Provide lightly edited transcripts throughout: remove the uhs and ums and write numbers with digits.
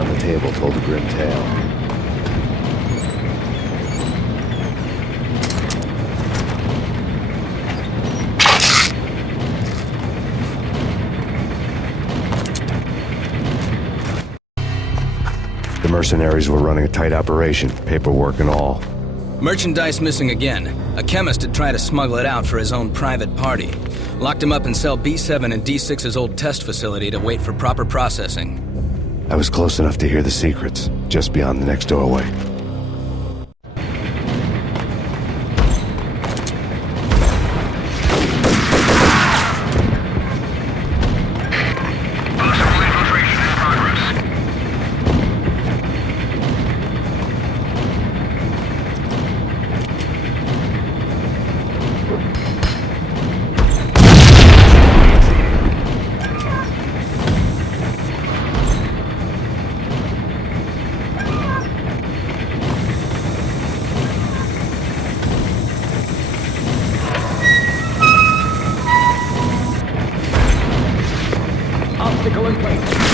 on the table told a grim tale. The mercenaries were running a tight operation, paperwork and all. Merchandise missing again. A chemist had tried to smuggle it out for his own private party. Locked him up in cell B7 in D6's old test facility to wait for proper processing. I was close enough to hear the secrets, just beyond the next doorway. Obstacle in place.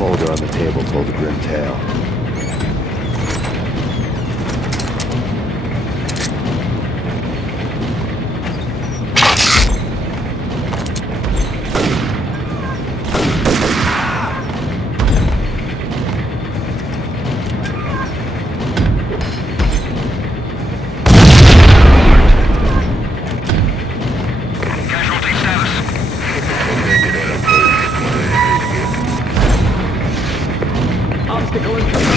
Folder on the table told a grim tale. Obstacle in place.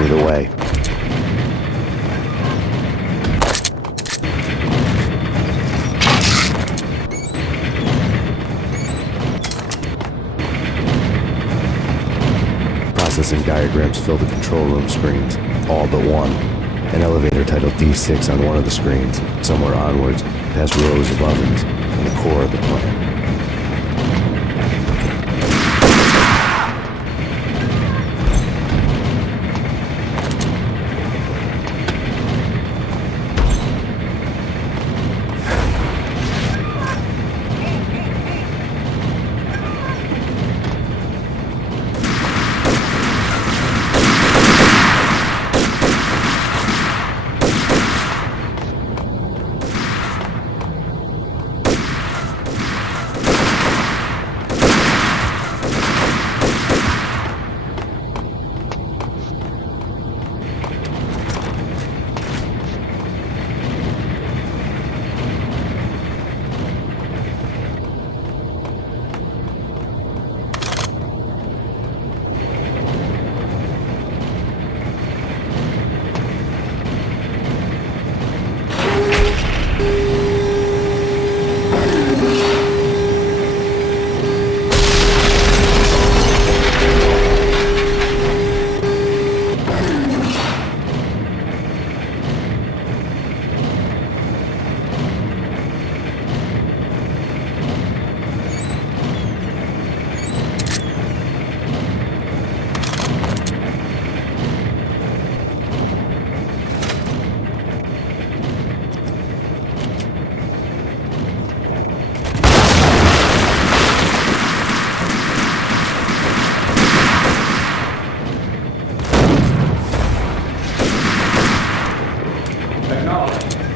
me the way. Processing diagrams fill the control room screens, all but one. An elevator titled D6 on one of the screens, somewhere onwards, past rows of ovens, and the core of the plant.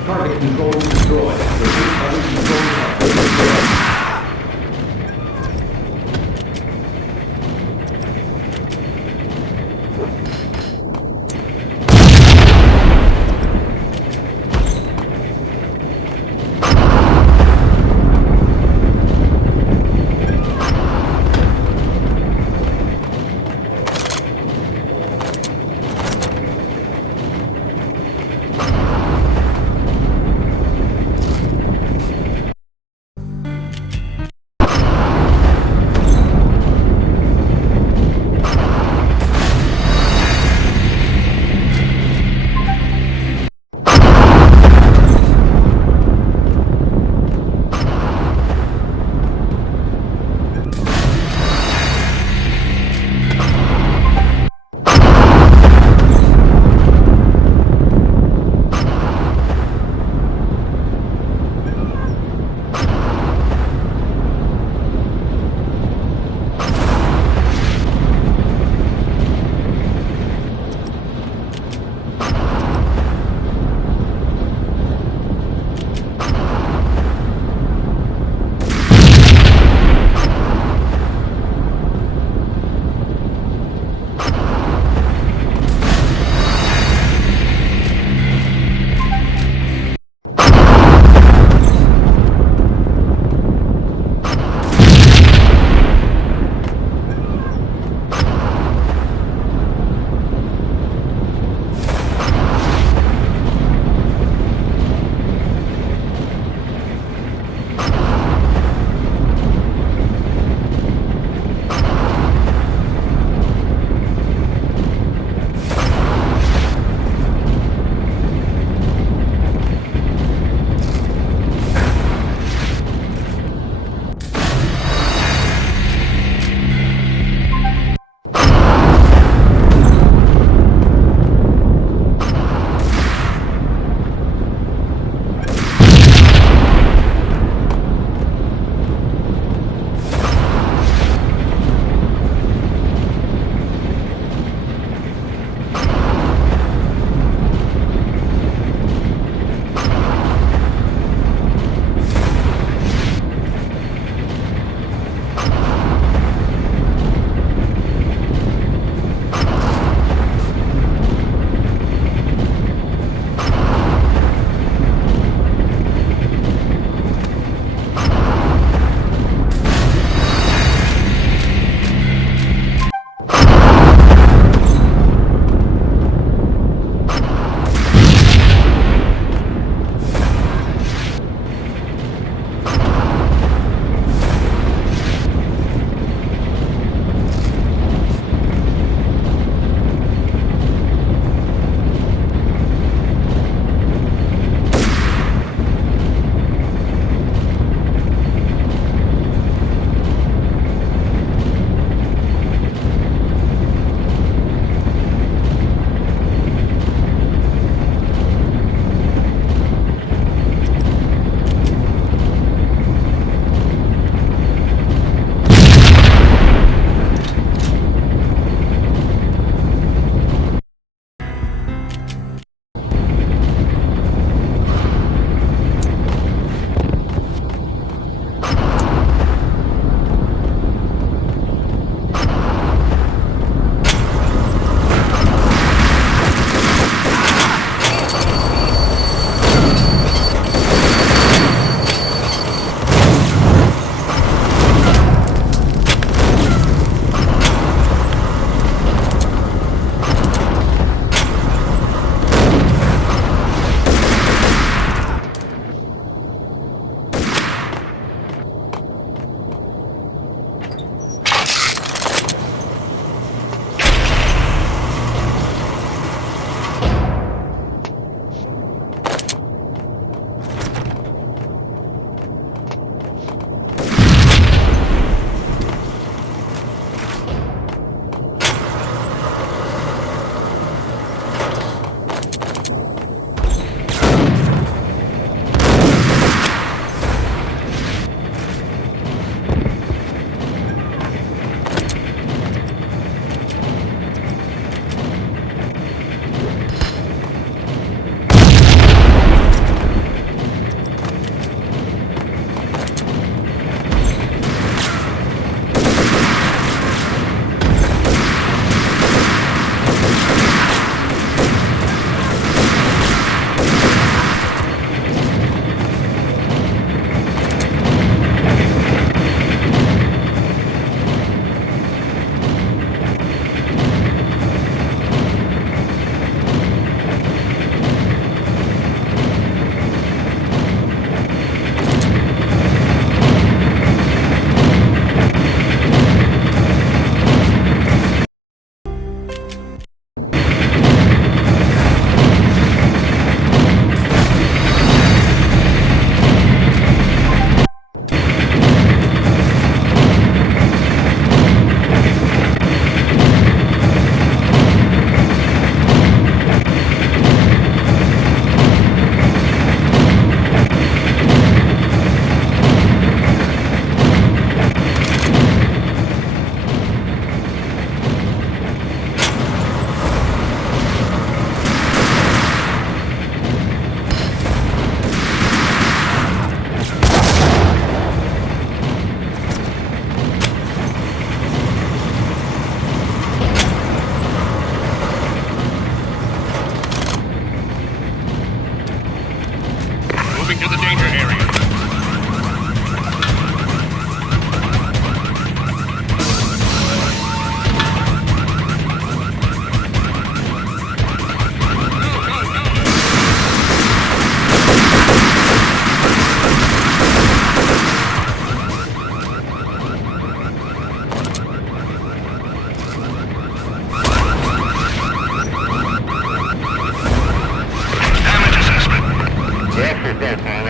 Target control destroyed. Repeat, other controls are destroyed.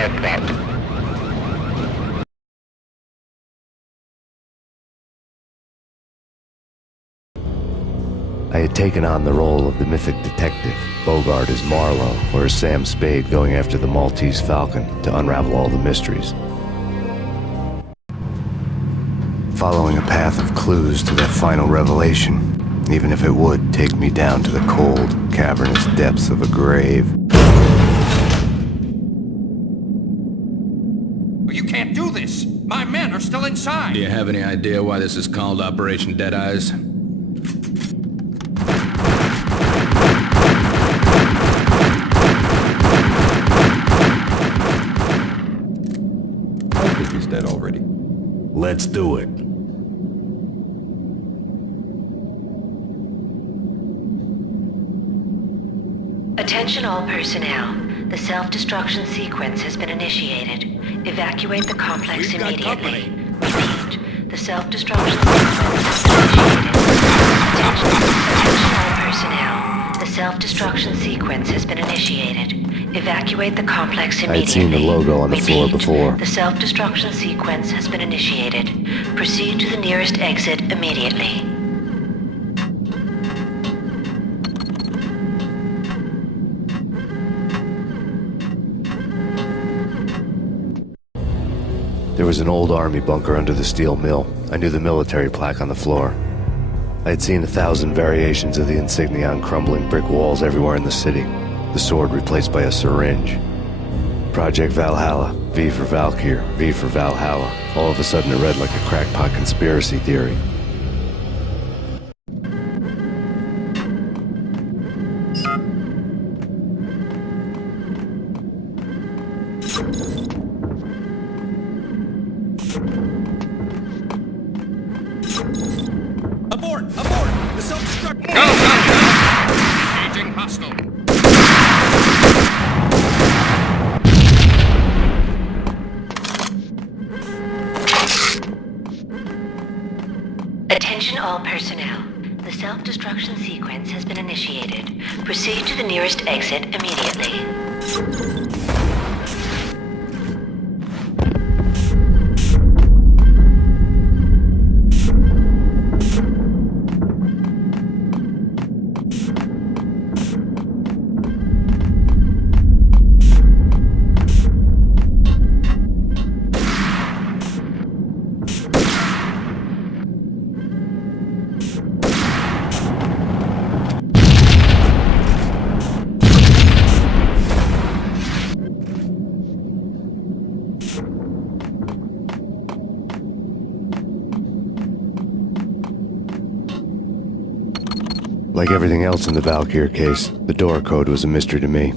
I had taken on the role of the mythic detective, Bogart as Marlowe, or as Sam Spade going after the Maltese Falcon to unravel all the mysteries. Following a path of clues to that final revelation, even if it would take me down to the cold, cavernous depths of a grave. You can't do this! My men are still inside! Do you have any idea why this is called Operation Deadeyes? I think he's dead already. Let's do it. Attention all personnel. The self-destruction sequence has been initiated. Evacuate the complex immediately. Repeat. The self-destruction sequence has been initiated. Attention all personnel. The self-destruction sequence has been initiated. Evacuate the complex immediately. I'd seen the logo on the floor before. The self-destruction sequence has been initiated. Proceed to the nearest exit immediately. There was an old army bunker under the steel mill. I knew the military plaque on the floor. I had seen 1,000 variations of the insignia on crumbling brick walls everywhere in the city. The sword replaced by a syringe. Project Valhalla, V for Valkyr, V for Valhalla. All of a sudden it read like a crackpot conspiracy theory. Abort! Abort! The self-destruct... Go! Engaging hostile. Attention all personnel. The self-destruction sequence has been initiated. Proceed to the nearest exit immediately. Like everything else in the Valkyr case, the door code was a mystery to me.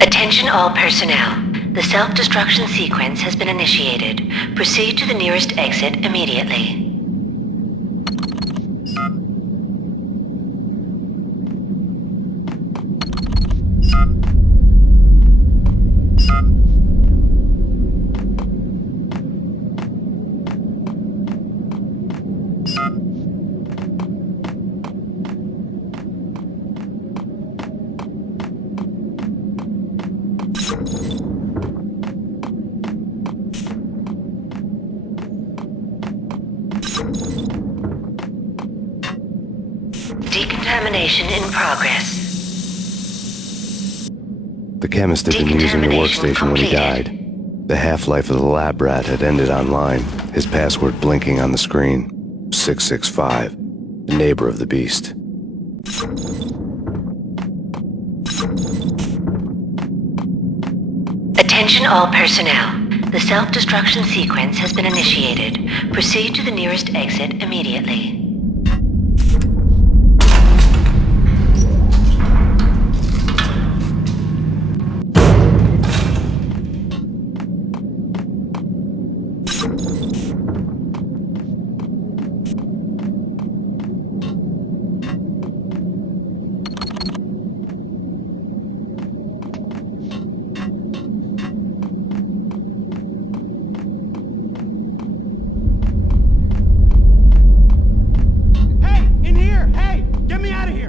Attention all personnel. The self-destruction sequence has been initiated. Proceed to the nearest exit immediately. Decontamination in progress. The chemist had been using the workstation when he died. The half-life of the lab rat had ended online, his password blinking on the screen. 665, the neighbor of the beast. Attention all personnel. The self-destruction sequence has been initiated. Proceed to the nearest exit immediately.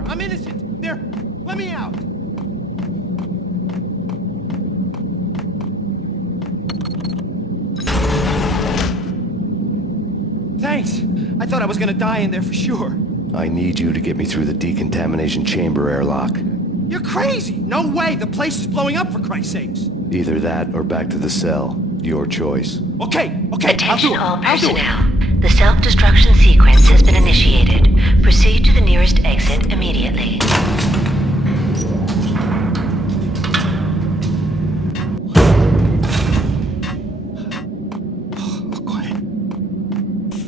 I'm innocent. There, let me out. Thanks. I thought I was gonna die in there for sure. I need you to get me through the decontamination chamber airlock. You're crazy! No way! The place is blowing up, for Christ's sakes! Either that or back to the cell. Your choice. Okay, I'll do Attention it. all I'll do it. personnel. The self-destruction sequence has been initiated. Proceed to the nearest exit immediately. Oh, quiet.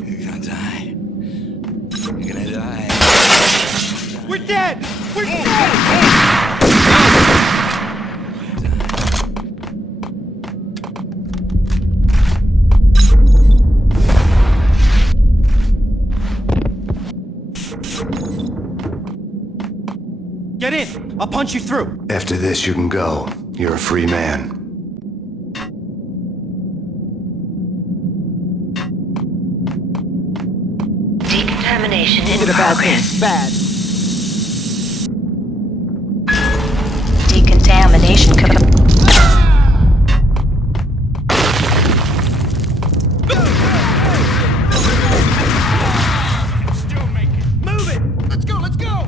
You're gonna die. You're gonna die. We're dead! We're dead! Get in! I'll punch you through! After this, you can go. You're a free man. Decontamination in progress. Bad. Decontamination. Still making. Move it! Let's go, let's go!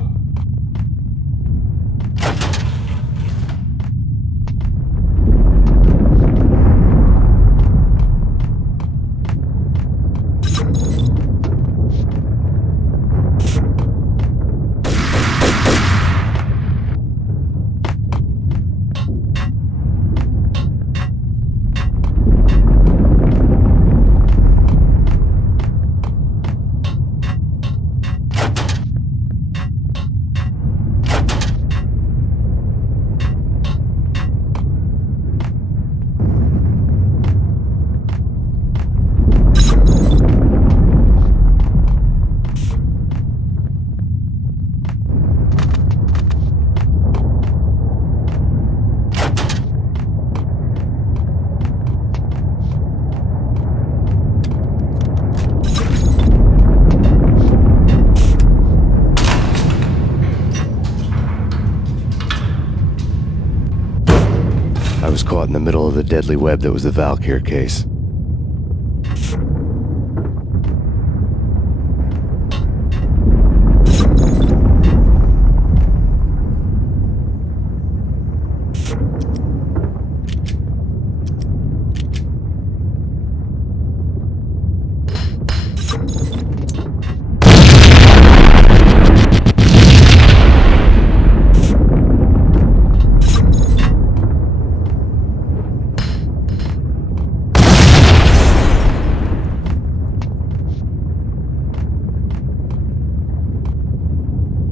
I was caught in the middle of the deadly web that was the Valkyr case.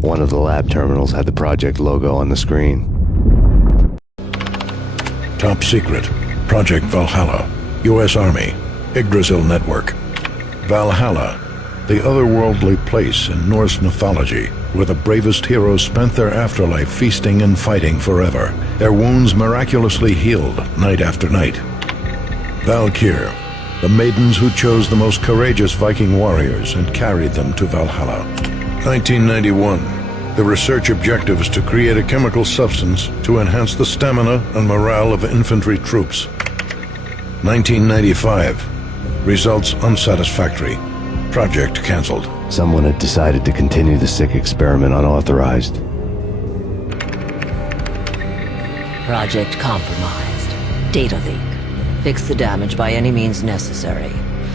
One of the lab terminals had the project logo on the screen. Top secret. Project Valhalla. U.S. Army. Yggdrasil Network. Valhalla. The otherworldly place in Norse mythology where the bravest heroes spent their afterlife feasting and fighting forever, their wounds miraculously healed night after night. Valkyr. The maidens who chose the most courageous Viking warriors and carried them to Valhalla. 1991. The research objective is to create a chemical substance to enhance the stamina and morale of infantry troops. 1995. Results unsatisfactory. Project cancelled. Someone had decided to continue the sick experiment unauthorized. Project compromised. Data leak. Fix the damage by any means necessary.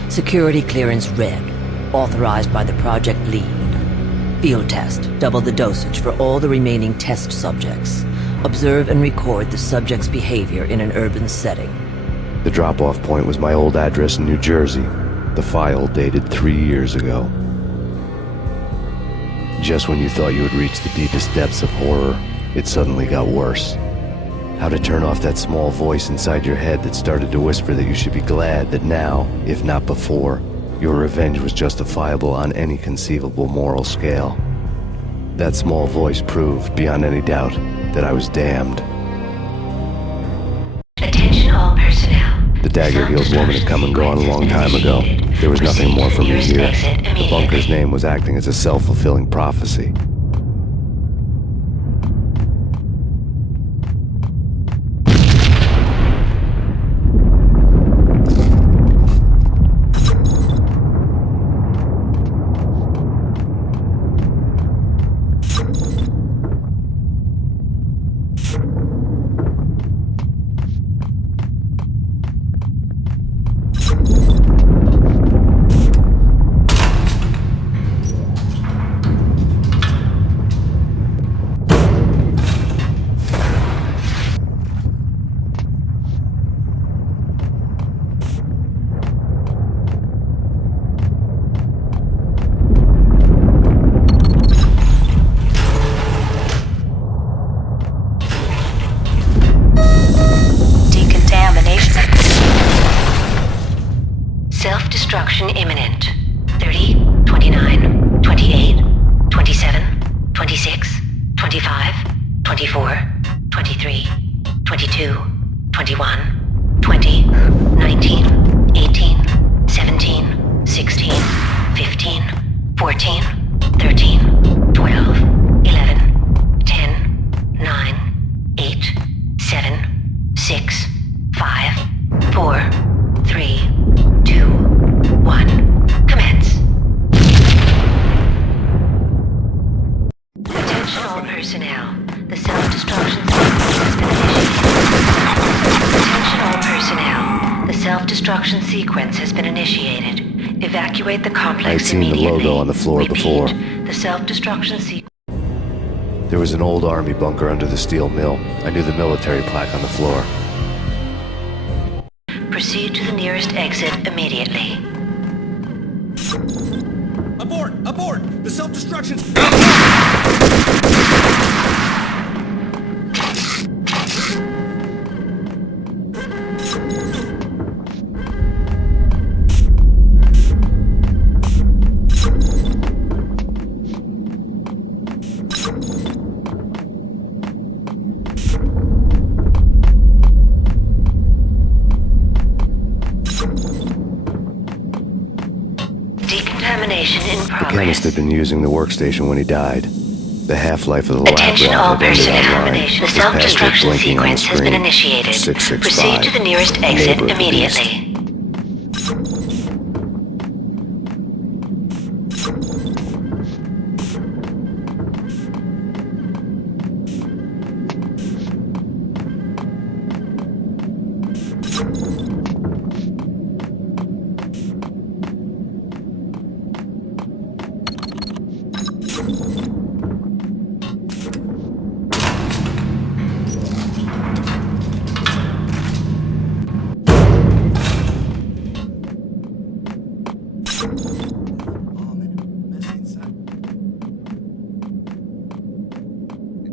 Security clearance red. Authorized by the project lead. Field test. Double the dosage for all the remaining test subjects. Observe and record the subject's behavior in an urban setting. The drop-off point was my old address in New Jersey. The file dated 3 years ago. Just when you thought you had reached the deepest depths of horror, it suddenly got worse. How to turn off that small voice inside your head that started to whisper that you should be glad that now, if not before, your revenge was justifiable on any conceivable moral scale. That small voice proved, beyond any doubt, that I was damned. Attention all personnel. The dagger-heeled woman had come and gone a long time ago. There was nothing more for me here. Proceed to the nearest exit The bunker's immediately. name was acting as a self-fulfilling prophecy. 1995. The research objective is to create a chemical substance to enhance the stamina and morale of infantry troops. 1995. Results unsatisfactory. Project cancelled. We're dead! We're dead! One of the lab terminals had the project logo on the screen. Self-destruction imminent. 30, 29, 28, 27, 26, 25, 24, 23, 22, 21, 20, 19, 18, 17, 16, 15, 14, 13, 12, 11, 10, 9, 8, 7, 6, 5, 4, 3, 2, 1. Commence. Attention all personnel. The self-destruction sequence has been initiated. Attention all personnel. The self-destruction sequence has been initiated. Evacuate the complex I'd seen the immediately. logo on the floor Repeat, before. The self-destruction sequence. There was an old army bunker under the steel mill. I knew the military plaque on the floor. Proceed to the nearest exit immediately. Abort! Abort! The self-destruction... Decontamination in The progress. chemist had been using the workstation when he died. The half-life of the lab Attention all rat had ended personnel. online. The His password self-destruction blinking on the sequence has been screen. initiated. 665. Proceed to the nearest exit Neighbor of the beast. immediately.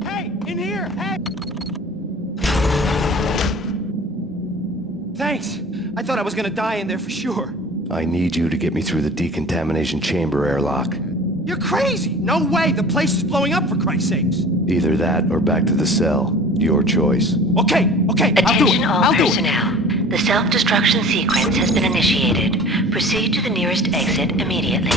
Hey! In here! Hey! Thanks! I thought I was gonna die in there for sure. I need you to get me through the decontamination chamber airlock. You're crazy! No way! The place is blowing up, for Christ's sakes! Either that or back to the cell. Your choice. Okay, I'll do Attention it! all I'll do it! personnel. The self-destruction sequence has been initiated. Proceed to the nearest exit immediately.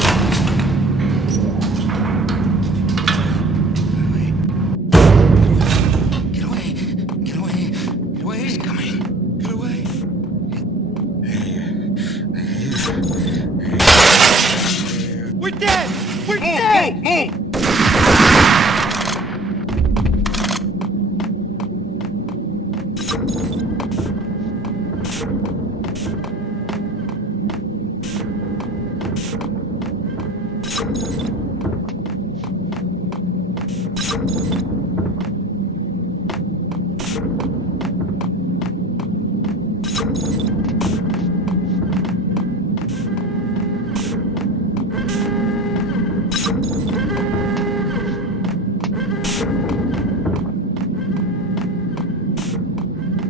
Get away! Get away! Get away! He's coming! Get away! We're dead! We're dead! Move!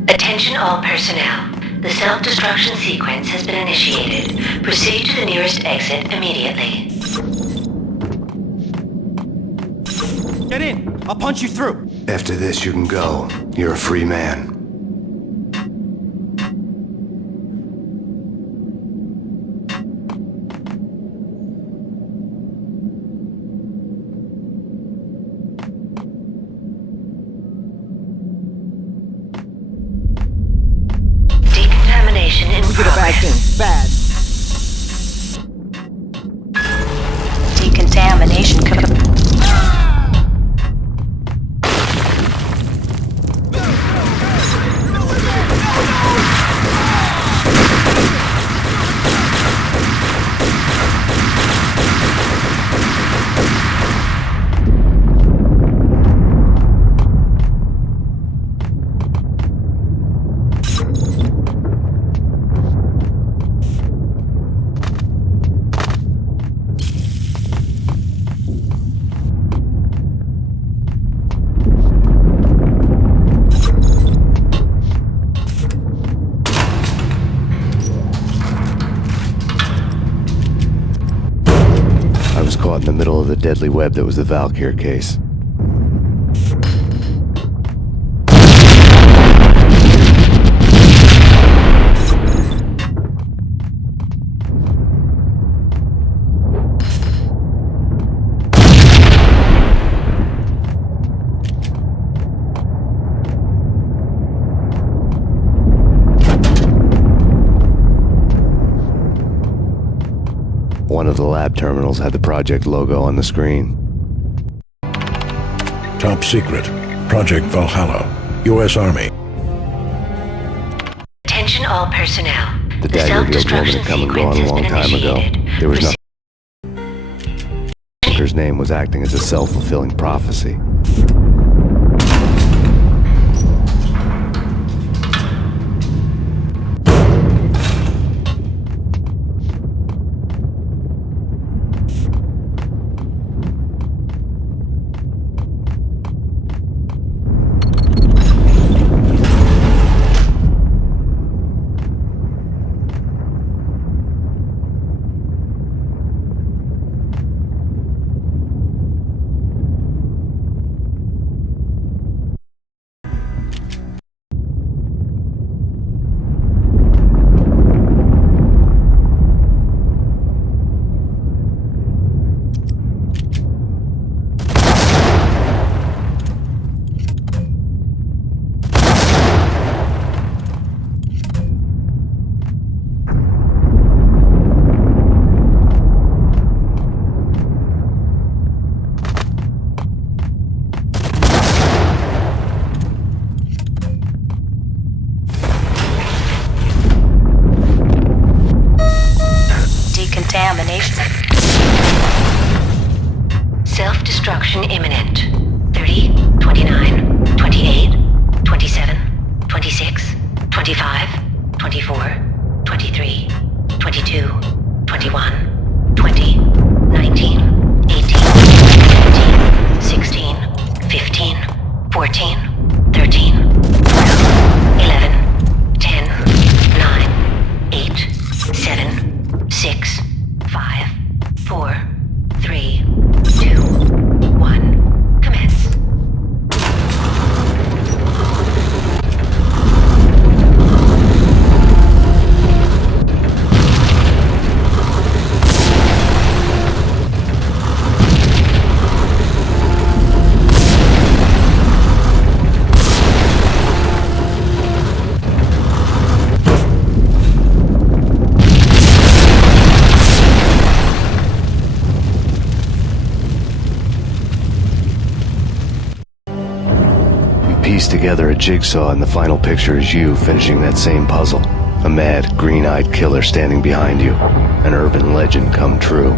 Attention all personnel. The self-destruction sequence has been initiated. Proceed to the nearest exit immediately. Get in! I'll punch you through! After this, you can go. You're a free man. Decontamination in We did a bad progress. thing. Bad. Decontamination. caught in the middle of the deadly web that was the Valkyr case. One of the lab terminals had the project logo on the screen. Top secret. Project Valhalla. U.S. Army. Attention all personnel. The dagger-heeled woman had come and gone a long time ago. There was nothing. Bunker's name was acting as a self-fulfilling prophecy. Self-destruction imminent. 30, 29, 28, 27, 26, 25, 24, 23, 22, 21, 20, 19, 18, 17, 16, 15, 14, 13, 12, 11, 10, 9, 8, 7, 6, 5, 4, 3, 2, 1. Commence. Piece together a jigsaw, and the final picture is you finishing that same puzzle. A mad, green-eyed killer standing behind you. An urban legend come true.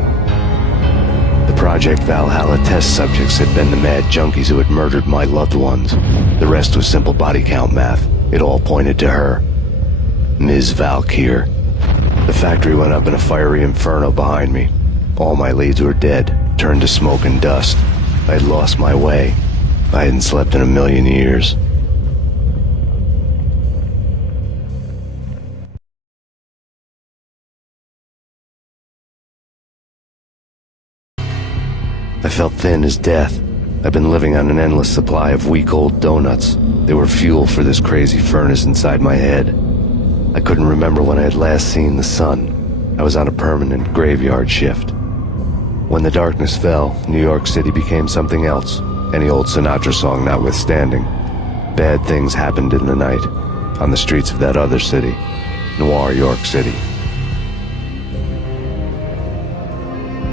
The Project Valhalla test subjects had been the mad junkies who had murdered my loved ones. The rest was simple body count math. It all pointed to her. Ms. Valkyr. The factory went up in a fiery inferno behind me. All my leads were dead, turned to smoke and dust. I had lost my way. I hadn't slept in a million years. I felt thin as death. I'd been living on an endless supply of week-old donuts. They were fuel for this crazy furnace inside my head. I couldn't remember when I had last seen the sun. I was on a permanent graveyard shift. When the darkness fell, New York City became something else. Any old Sinatra song notwithstanding. Bad things happened in the night, on the streets of that other city, Noir York City.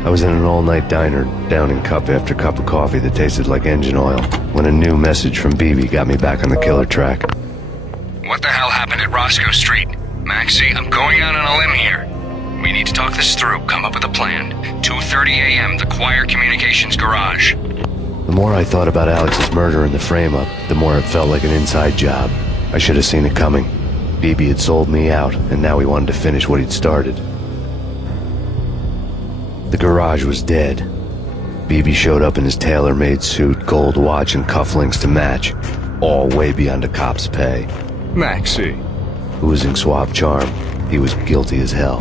I was in an all-night diner, downing cup after cup of coffee that tasted like engine oil, when a new message from BB got me back on the killer track. What the hell happened at Roscoe Street? Maxie, I'm going out on a limb here. We need to talk this through, come up with a plan. 2:30 a.m., the Choir Communications Garage. The more I thought about Alex's murder and the frame-up, the more it felt like an inside job. I should have seen it coming. BB had sold me out, and now he wanted to finish what he'd started. The garage was dead. BB showed up in his tailor-made suit, gold watch, and cufflinks to match, all way beyond a cop's pay. Maxie. Oozing suave charm, he was guilty as hell.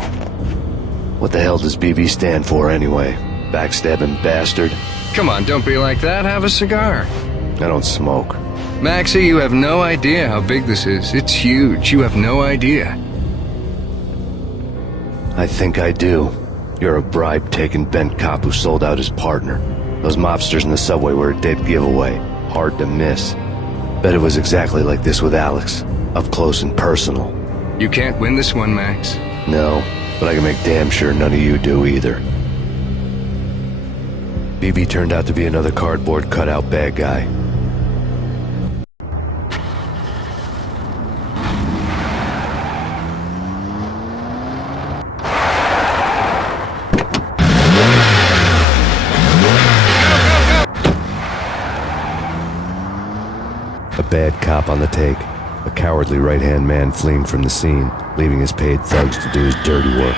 What the hell does BB stand for anyway? backstabbing bastard. Come on, don't be like that. Have a cigar. I don't smoke. Maxie, you have no idea how big this is. It's huge. You have no idea. I think I do. You're a bribe-taking bent cop who sold out his partner. Those mobsters in the subway were a dead giveaway. Hard to miss. Bet it was exactly like this with Alex. Up close and personal. You can't win this one, Max. No, but I can make damn sure none of you do either. BB turned out to be another cardboard cutout bad guy. A bad cop on the take. A cowardly right-hand man fleeing from the scene, leaving his paid thugs to do his dirty work.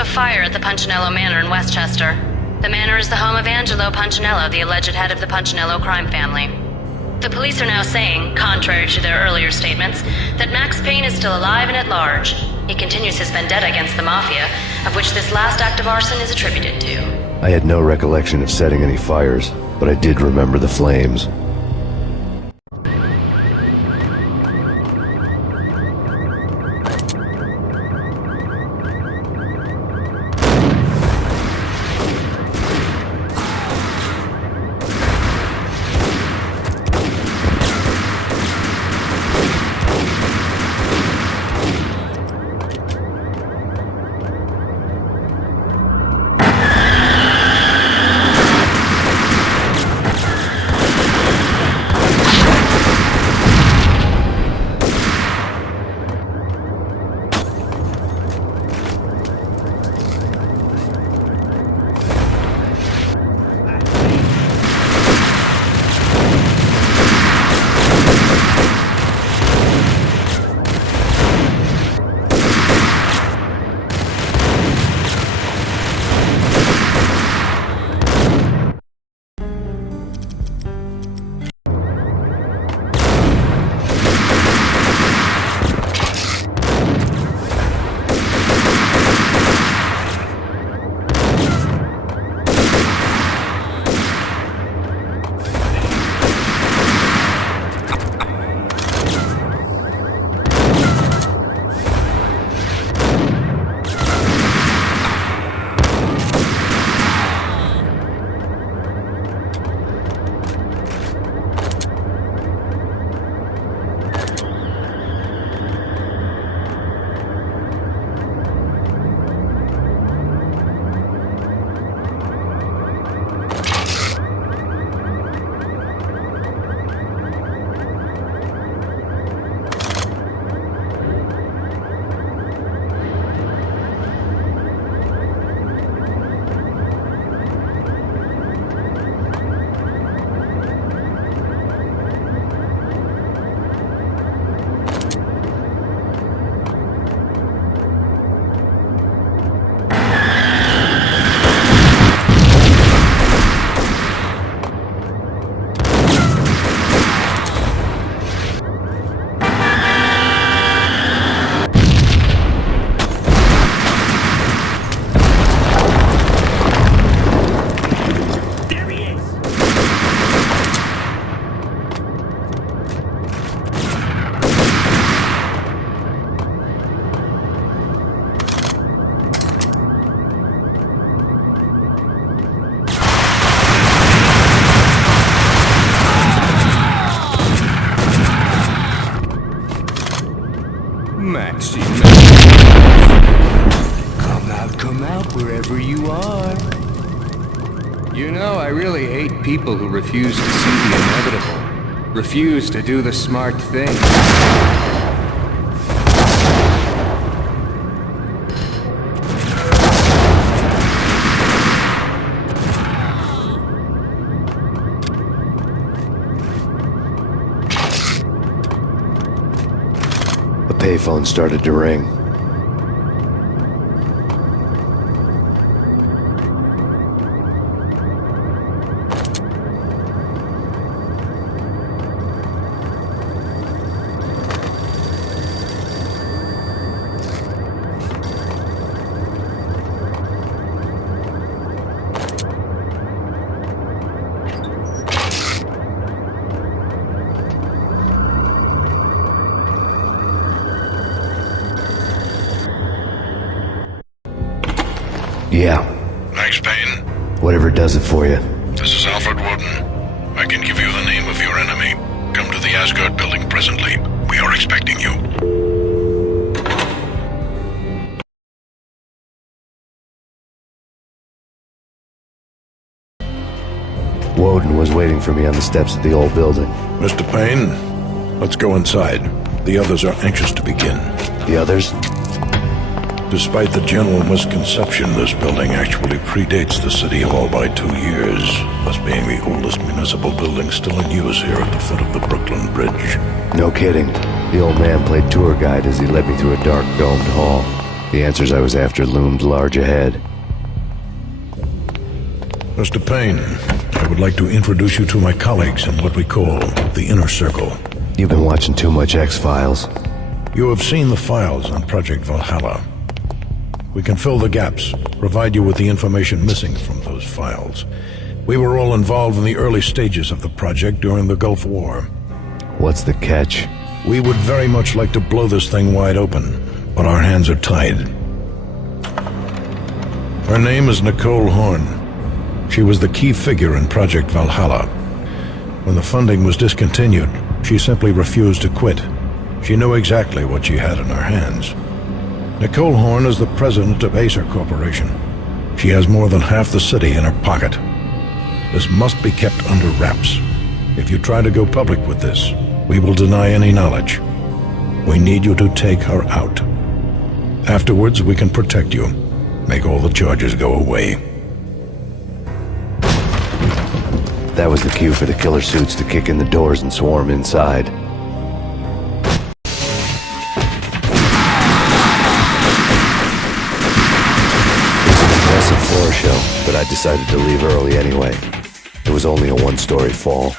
of fire at the Punchinello Manor in Westchester. The manor is the home of Angelo Punchinello, the alleged head of the Punchinello crime family. The police are now saying, contrary to their earlier statements, that Max Payne is still alive and at large. He continues his vendetta against the Mafia, of which this last act of arson is attributed to. I had no recollection of setting any fires, but I did remember the flames. Come out wherever you are. You know, I really hate people who refuse to see the inevitable. Refuse to do the smart thing. The payphone started to ring. Yeah. Max Payne? Whatever does it for you. This is Alfred Woden. I can give you the name of your enemy. Come to the Asgard building presently. We are expecting you. Woden was waiting for me on the steps of the old building. Mr. Payne, let's go inside. The others are anxious to begin. The others? Despite the general misconception, this building actually predates the City Hall by 2 years, thus being the oldest municipal building still in use here at the foot of the Brooklyn Bridge. No kidding. The old man played tour guide as he led me through a dark domed hall. The answers I was after loomed large ahead. Mr. Payne, I would like to introduce you to my colleagues in what we call the Inner Circle. You've been watching too much X-Files. You have seen the files on Project Valhalla. We can fill the gaps, provide you with the information missing from those files. We were all involved in the early stages of the project during the Gulf War. What's the catch? We would very much like to blow this thing wide open, but our hands are tied. Her name is Nicole Horn. She was the key figure in Project Valhalla. When the funding was discontinued, she simply refused to quit. She knew exactly what she had in her hands. Nicole Horn is the president of Acer Corporation. She has more than half the city in her pocket. This must be kept under wraps. If you try to go public with this, we will deny any knowledge. We need you to take her out. Afterwards, we can protect you. Make all the charges go away. That was the cue for the killer suits to kick in the doors and swarm inside. It was an impressive floor show, but I decided to leave early anyway. It was only a one-story fall.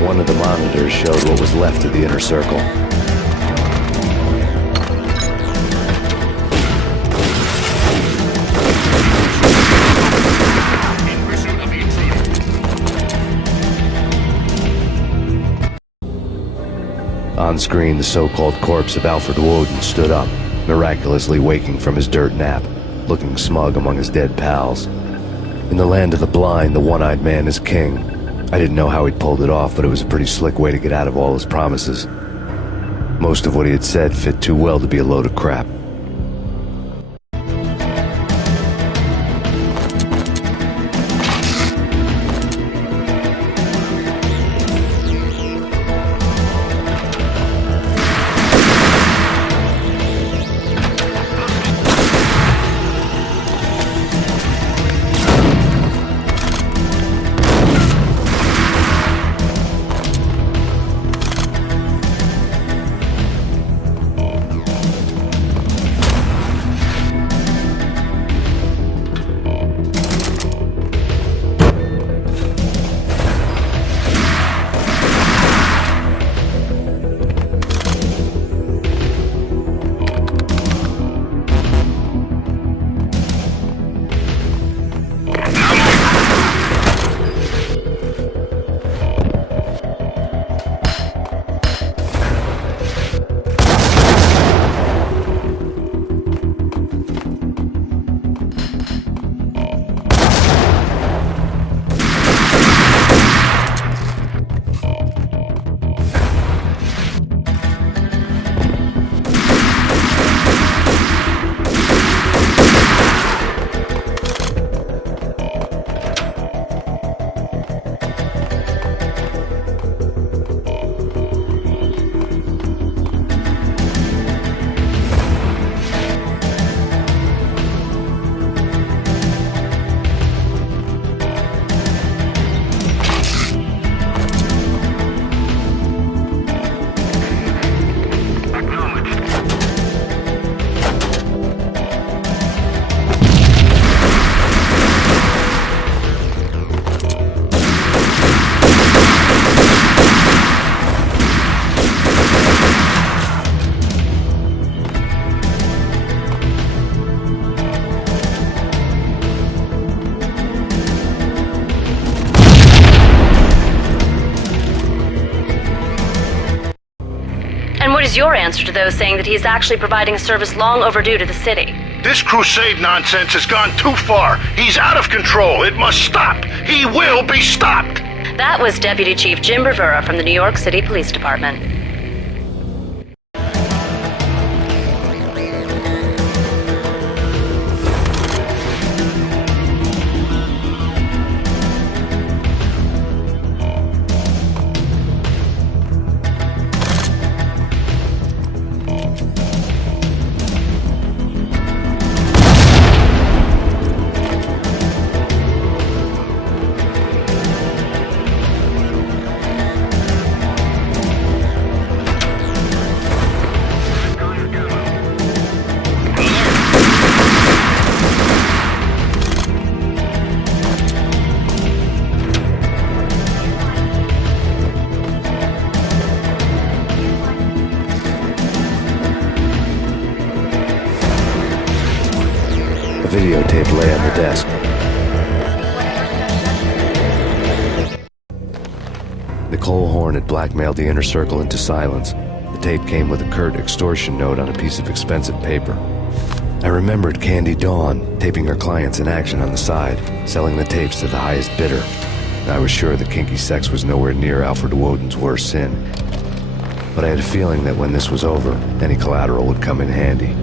One of the monitors showed what was left of the Inner Circle. On screen, the so-called corpse of Alfred Woden stood up, miraculously waking from his dirt nap, looking smug among his dead pals. In the land of the blind, the one-eyed man is king. I didn't know how he'd pulled it off, but it was a pretty slick way to get out of all his promises. Most of what he had said fit too well to be a load of crap. is your answer to those saying that he is actually providing a service long overdue to the city? This crusade nonsense has gone too far. He's out of control. It must stop. He will be stopped. That was Deputy Chief Jim Bravura from the New York City Police Department. Videotape lay on the desk. Nicole Horn had blackmailed the inner circle into silence. The tape came with a curt extortion note on a piece of expensive paper. I remembered Candy Dawn taping her clients in action on the side, selling the tapes to the highest bidder. I was sure that kinky sex was nowhere near Alfred Woden's worst sin. But I had a feeling that when this was over, any collateral would come in handy.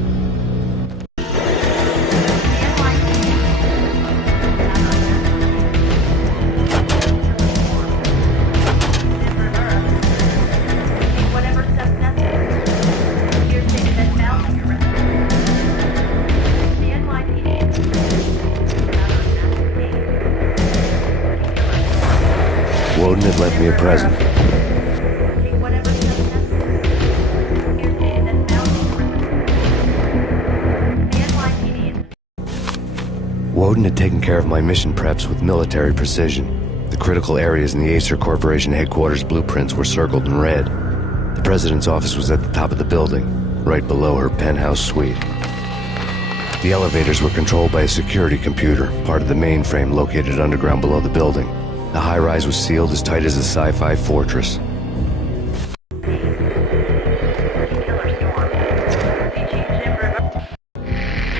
Woden had left me a present. Woden had taken care of my mission preps with military precision. The critical areas in the Acer Corporation headquarters blueprints were circled in red. The president's office was at the top of the building, right below her penthouse suite. The elevators were controlled by a security computer, part of the mainframe located underground below the building. The high-rise was sealed as tight as a sci-fi fortress.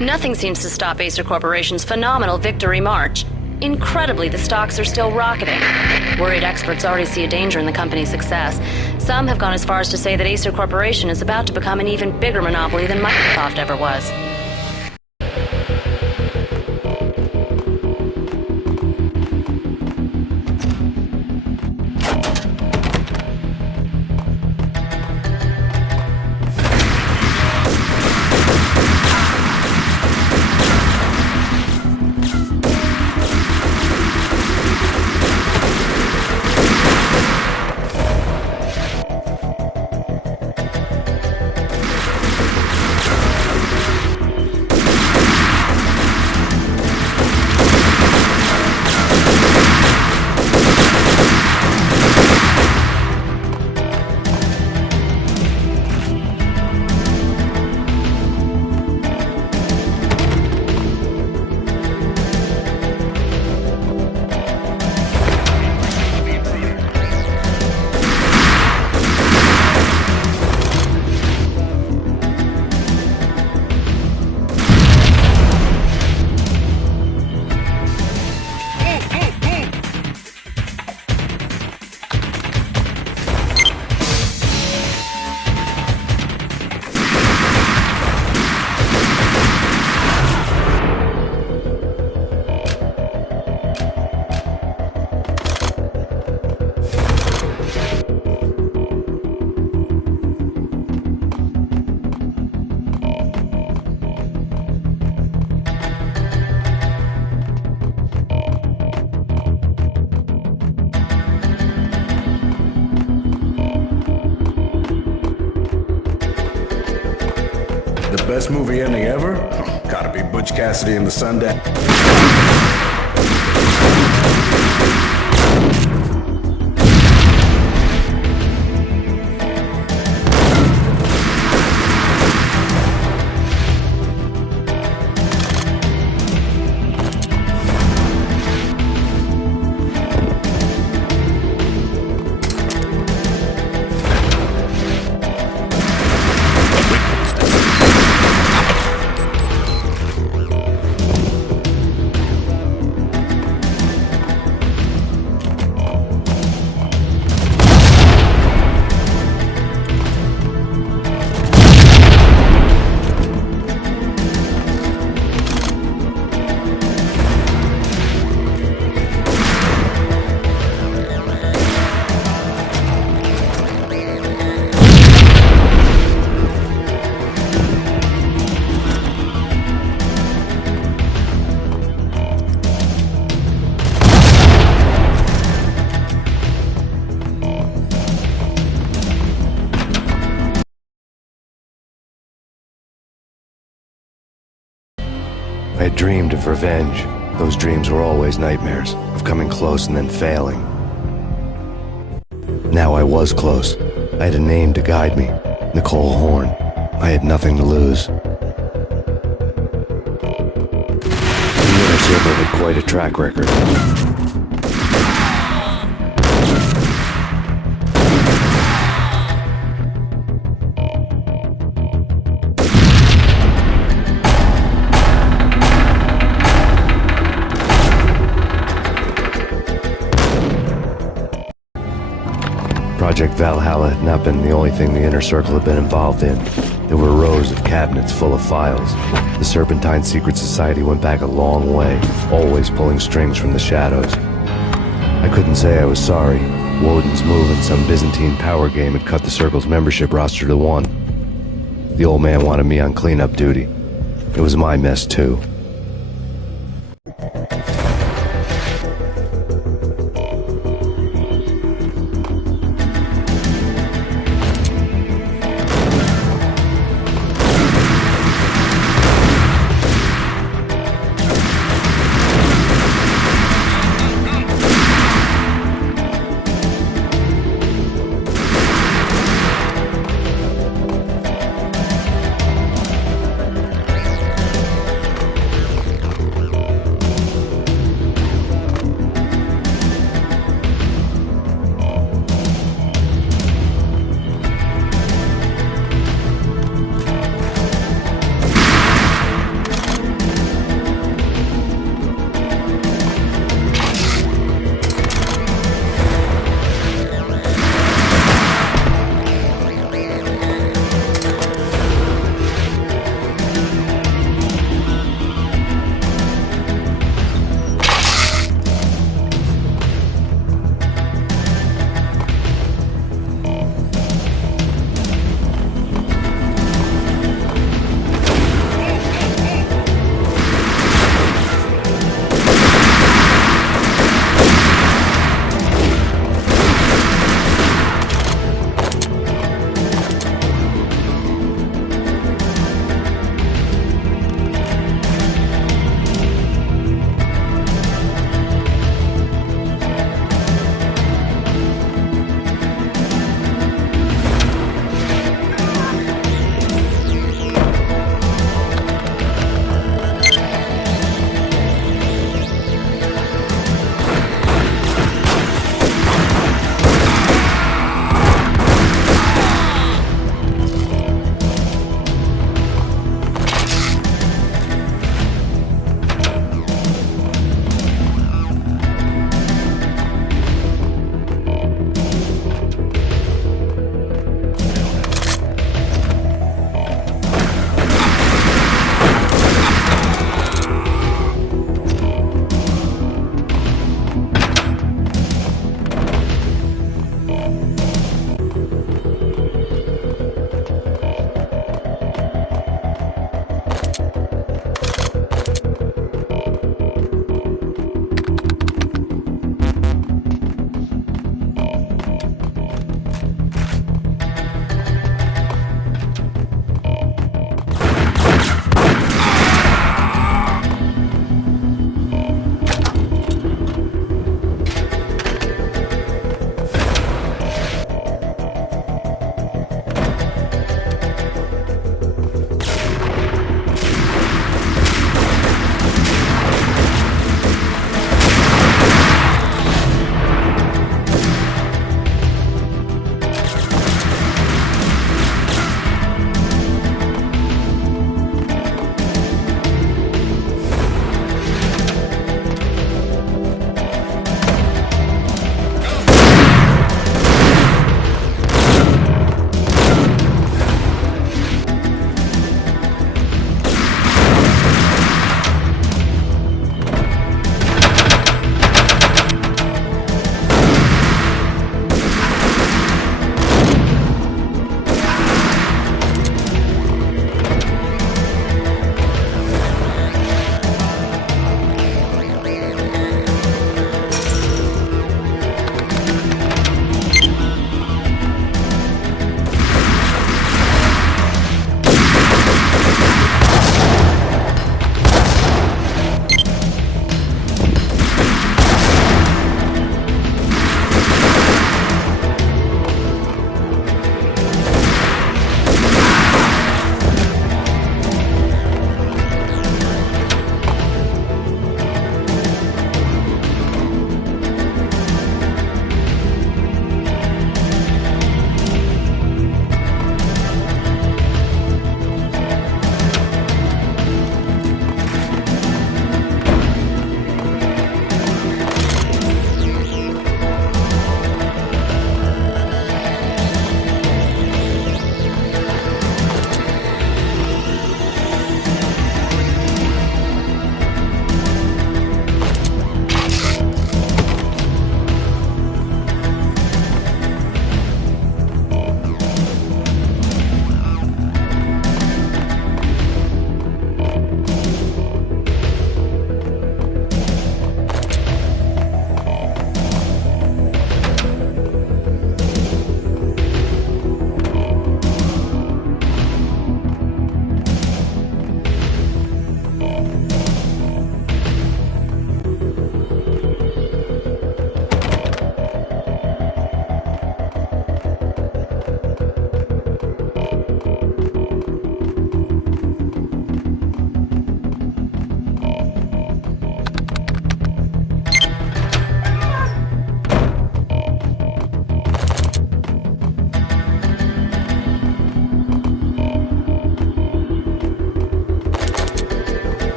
Nothing seems to stop Acer Corporation's phenomenal victory march. Incredibly, the stocks are still rocketing. Worried experts already see a danger in the company's success. Some have gone as far as to say that Acer Corporation is about to become an even bigger monopoly than Microsoft ever was. The best movie ending ever? Gotta be Butch Cassidy and the Sundance. I had dreamed of revenge. Those dreams were always nightmares, of coming close and then failing. Now I was close. I had a name to guide me, Nicole Horn. I had nothing to lose. The Inner Circle had quite a track record. Project Valhalla had not been the only thing the Inner Circle had been involved in. There were rows of cabinets full of files. The Serpentine Secret Society went back a long way, always pulling strings from the shadows. I couldn't say I was sorry. Woden's move in some Byzantine power game had cut the Circle's membership roster to 1. The old man wanted me on cleanup duty. It was my mess, too.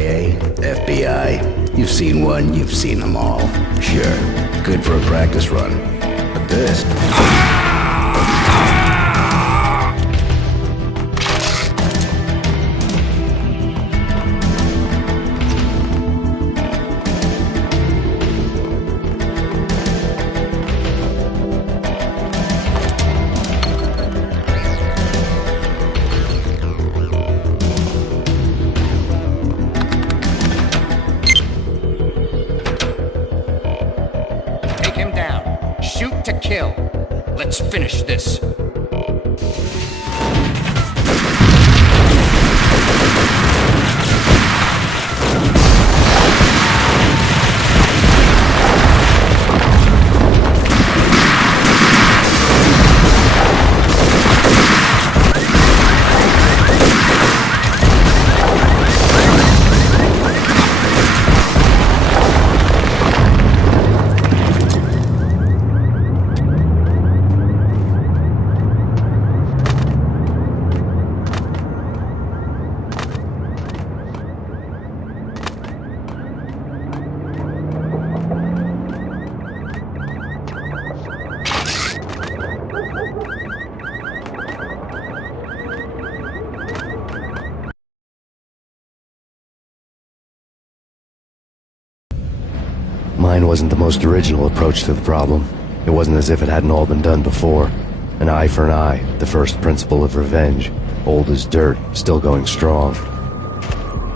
CIA, FBI. You've seen one, you've seen them all. Sure, good for a practice run. But this... Take him down. Shoot to kill. Let's finish this. Mine wasn't the most original approach to the problem. It wasn't as if it hadn't all been done before. An eye for an eye, the first principle of revenge. Old as dirt, still going strong.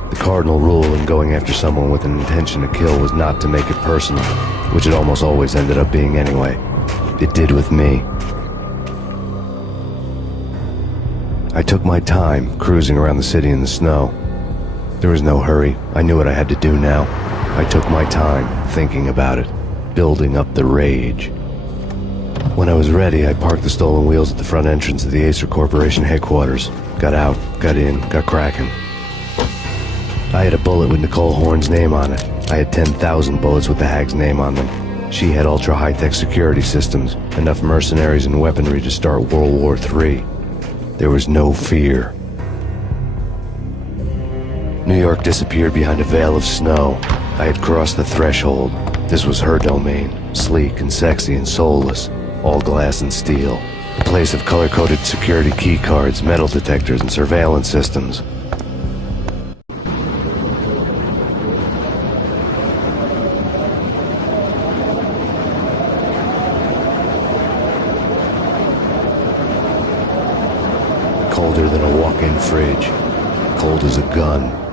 The cardinal rule in going after someone with an intention to kill was not to make it personal, which it almost always ended up being anyway. It did with me. I took my time, cruising around the city in the snow. There was no hurry. I knew what I had to do now. I took my time, thinking about it, building up the rage. When I was ready, I parked the stolen wheels at the front entrance of the Acer Corporation headquarters. Got out, got in, got cracking. I had a bullet with Nicole Horn's name on it. I had 10,000 bullets with the hag's name on them. She had ultra-high-tech security systems, enough mercenaries and weaponry to start World War III. There was no fear. New York disappeared behind a veil of snow. I had crossed the threshold. This was her domain, sleek and sexy and soulless, all glass and steel. A place of color-coded security key cards, metal detectors, and surveillance systems. Colder than a walk-in fridge. Cold as a gun.